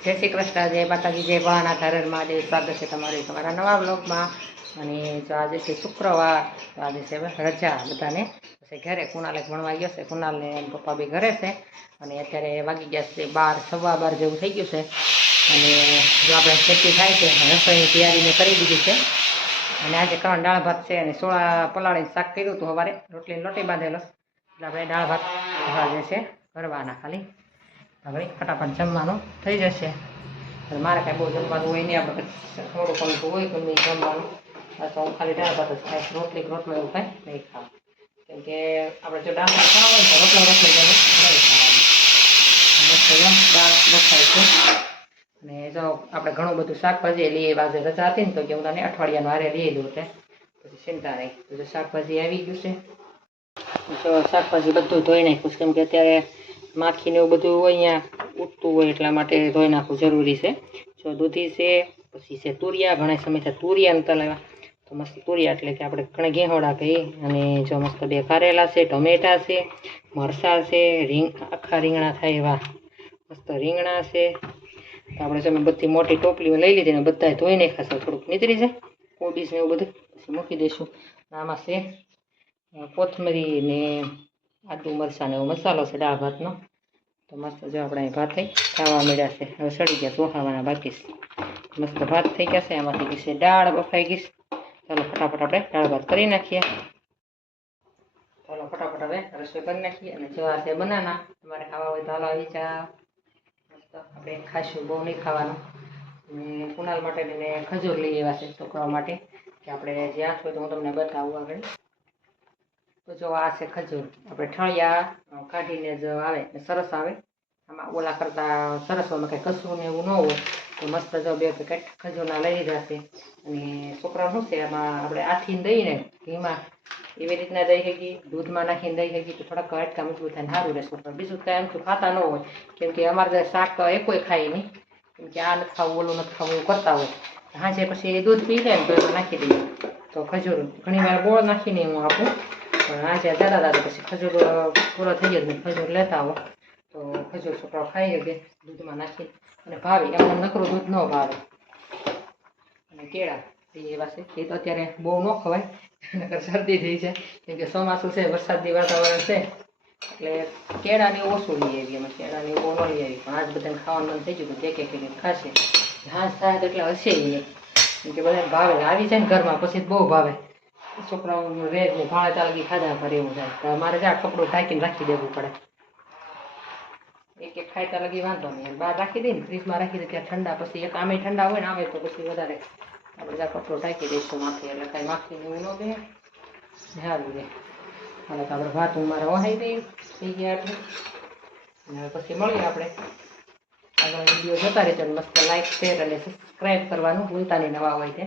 જય શ્રી કૃષ્ણ, જય માતાજી, જય ભોળાનાથ, હર હર મહાદેવ. સ્વાગત છે તમારું તમારા નવા બ્લોગમાં. અને જો આજે છે શુક્રવાર, તો આજે છે રજા બધાને. પછી ઘરે કુણાલે ભણવા ગયો છે, કુણાલને પપ્પા બી ઘરે છે. અને અત્યારે વાગી ગયા છે 12, 12:15 જેવું થઈ ગયું છે. અને જો આપણે ખેતી થાય છે, રસોઈની તૈયારી મેં કરી દીધી છે. અને આજે ત્રણ દાળ ભાત છે અને સોળા પલાળીને શાક કર્યું હતું સવારે, રોટલીને લોટી બાંધેલો. એટલે આપણે દાળ ભાત જે છે કરવાના ખાલી. હવે ફટાફટ જમવાનું થઈ જશે. મારે કાંઈ બહુ જમવાનું હોય નહીં, આપણે થોડું ઘણું હોય ગમે જમવાનું. તો હું ખાલી દાળ ભાત જ ખાઈશ, રોટલો એવું કાંઈ નહીં ખાવા. કેમ કે આપણે જો દાળ ભાત ખાવા હોય તો રોટલી જેવું નહીં ખાવાનું. મસ્ત દાળ બફાય છે. અને જો આપણે ઘણું બધું શાકભાજી લઈએ, આજે રજા હતી ને તો કે હું તને અઠવાડિયાનું હારે લઈ દઉં તે પછી ચિંતા નહીં. તો શાકભાજી આવી ગયું છે. જો શાકભાજી બધું ધોઈ નાખ્યું, કેમ કે અત્યારે માખીને એવું બધું હોય અહીંયા ઉઠતું હોય, એટલા માટે ધોઈ નાખવું જરૂરી છે. જો દૂધી છે, પછી છે તુરિયા, ઘણા સમયથી તુરિયા નતા લાવ્યા, તો મસ્ત તુરિયા એટલે કે આપણે ઘણા ઘેહોડા કહીએ. અને જો મસ્ત 2 કારેલા છે, ટમેટા છે, મરચાં છે, આખા રીંગણા થાય એવા મસ્ત રીંગણા છે. તો આપણે તમે બધી મોટી ટોપલીમાં લઈ લીધી ને બધા ધોઈ નાખ્યા છે, થોડુંક નીતરી છે કોબીસ ને એવું બધું પછી મૂકી દઈશું. આમાં છે કોથમરી ને આદુ મરચાં ને એવો મસાલો છે દાળ ભાતનો. તો મસ્ત જો આપણે અહીં ભાત ખાવા મળ્યા છે. હવે સડી ગયા ચોખાવાના બાકી છે. મસ્ત ભાત થઈ ગયા છે. એમાંથી છે દાળ બફાઈ ગઈ. ચાલો ફટાફટ આપણે દાળ ભાત કરી નાખીએ. ચાલો ફટાફટ હવે રસોઈ કરી નાખીએ. અને જો આ છે બનાના, તમારે ખાવા હોય તો હાલો આવી જાઓ. મસ્ત આપણે ખાઈશું, બહુ નહીં ખાવાનું. અને કુણાલ માટે મેં ખજૂર લઈ આવ્યા છે છોકરાઓ માટે, કે આપણે જ્યાં હોય તો હું તમને બતાવું આગળ. તો જો આ છે ખજૂર, આપણે ઠળિયા કાઢીને જ આવે સરસ આવે. આમાં ઓલા કરતાં સરસ હોય, કંઈ કસરું ને એવું ન હોય. તો મસ્ત જો 2 પેકેટ ખજૂરના લઈ લીધા છે. અને છોકરાઓ શું છે એમાં આપણે આથીને દઈને ઘીમાં એવી રીતના દઈ શકીએ, દૂધમાં નાખીને દઈ શકીએ તો થોડાક હાડકા મજબૂત થાય, સારું રહેશે. પણ બીજું કાંઈ એમ તો ખાતા ન હોય, કેમ કે અમારે શાક એકોય ખાય નહીં, કેમ કે આ નથી ખાવું, ઓલું નથી ખાવું એવું કરતા હોય. હાજે પછી દૂધ પી લે ને તો એમાં નાખી દઈએ. તો ખજૂર ઘણી વાર ગોળ નાખીને હું આપું, પણ આજે દાદા પછી ખજૂર પૂરો થઈ ગયો, ખજૂર લેતા આવો તો ખજૂર છોકરાઓ ખાઈ શકે દૂધમાં નાખીને. અને ભાવે એમને નકરું દૂધ ન ભાવે. અને કેળા એવા છે, એ તો અત્યારે બહુ ન ખવાય, નકર શરદી થઈ છે. કેમ કે ચોમાસું છે, વરસાદી વાતાવરણ છે, એટલે કેળાને ઓછું લઈ આવીએ. અમે કેળાને બહુ ન લઈ આવી, પણ આજ બધાને ખાવાનું મન થઈ ગયું તો 1-1 ખાશે. ઘાસ થાય તો એટલે હશે નહીં, કેમ કે બધાને ભાવે. આવી જાય ને ઘરમાં પછી બહુ ભાવે. છોકરાઓ રેજ ને ભાડે ચાલકી ખાધા કરે એવું થાય. તો મારે જ્યાં કપડું ઢાંકીને રાખી દેવું પડે. 1-1 ખાયતા લગી વાંધો નહીં, બહાર રાખી દઈએ ને ફ્રીજમાં રાખી દઈએ ત્યાં ઠંડા. પછી એક આમે ઠંડા હોય ને આવે તો પછી વધારે આપણે જ્યાં કપડું ઢાંકી દઈશું માખી, એટલે કાંઈ માખીને એવું ન દે, સારું રહે. હવે તો આપણે ભાત હું મારા વહાઈ દઈએ થઈ ગયા એટલે. અને પછી મળીએ આપણે આગળ વિડીયો જોતા રહેજો. મસ્ત લાઈક, શેર અને સબસ્ક્રાઈબ કરવાનું ભૂલતા નહીં નવા હોય તે.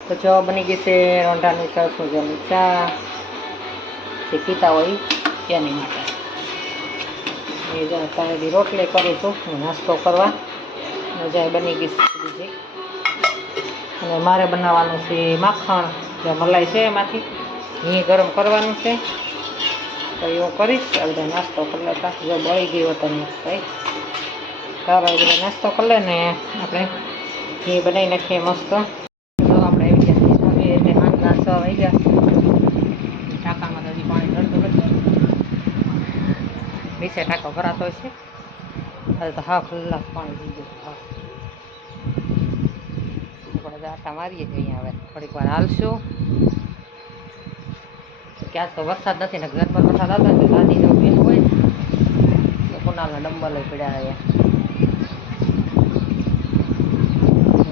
તો જો બની ગઈ છે રોંઢાની સરસું જેની ચા, જે પીતા હોય એની માટે. એ જો તારી રોટલી કરીશું નાસ્તો કરવા. મજા બની ગઈ બીજી. અને મારે બનાવવાનું છે માખણ, જે મલાઈ છે એમાંથી ઘી ગરમ કરવાનું છે. તો એવું કરીશ. આ બધા નાસ્તો કરી લેતા. જો બળી ગયો હતો ને કંઈ તારો એ બધા નાસ્તો કરી લે ને આપણે ઘી બનાવી નાખીએ મસ્ત. જો આપણે આવી ગયા એટલે હાથના 6 વાગ્યા. ટાંકામાં તો હજી પાણી ચડતું નથી, નીચે ટાંકો ભરાતો હોય છે. હવે તો હા ખુલ્લા પાણી થઈ ગયું. હા આપણે આટા મારીએ છીએ અહીંયા. હવે થોડીક વાર હાલશું. ક્યાં તો વરસાદ નથી ને, ઘર પર વરસાદ આવતો હોય તો ગાદી જવું ભીનું હોય તો કુનાલના ડંબલ પડ્યા છે.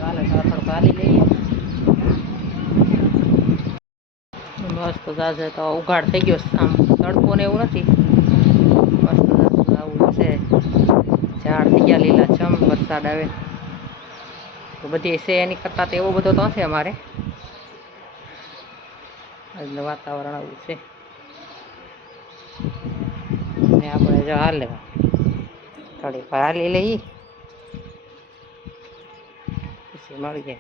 હાલે થોડુંક હાલી લઈએ. મસ્ત જાજે તો ઉઘાડ થઈ ગયો, આમ તડકો ને એવું નથી. મસ્ત આવું છે, ઝાડ થઈ ગયા લીલા છમ, વરસાદ આવે તો બધી છે એની કરતાં તો એવો બધો તો નથી અમારે. આજનું વાતાવરણ આવું છે. ને આપણે જો હાલે થોડીક વાર હાલી લઈએ પછી મળીએ.